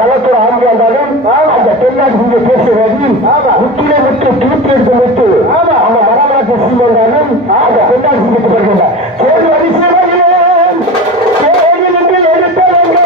களத்தோட ஆம்பி இருந்தாலும் அந்த தென்னாடு இங்க பேசுறது முக்கிய முட்டு தூக்கி எடுத்து முட்டு அந்த மரமரத்தை சீமந்தாலும் அந்த தென்னாடு சிங்கத்து படுகின்ற சோழி அதிசயம் எடுத்தவங்க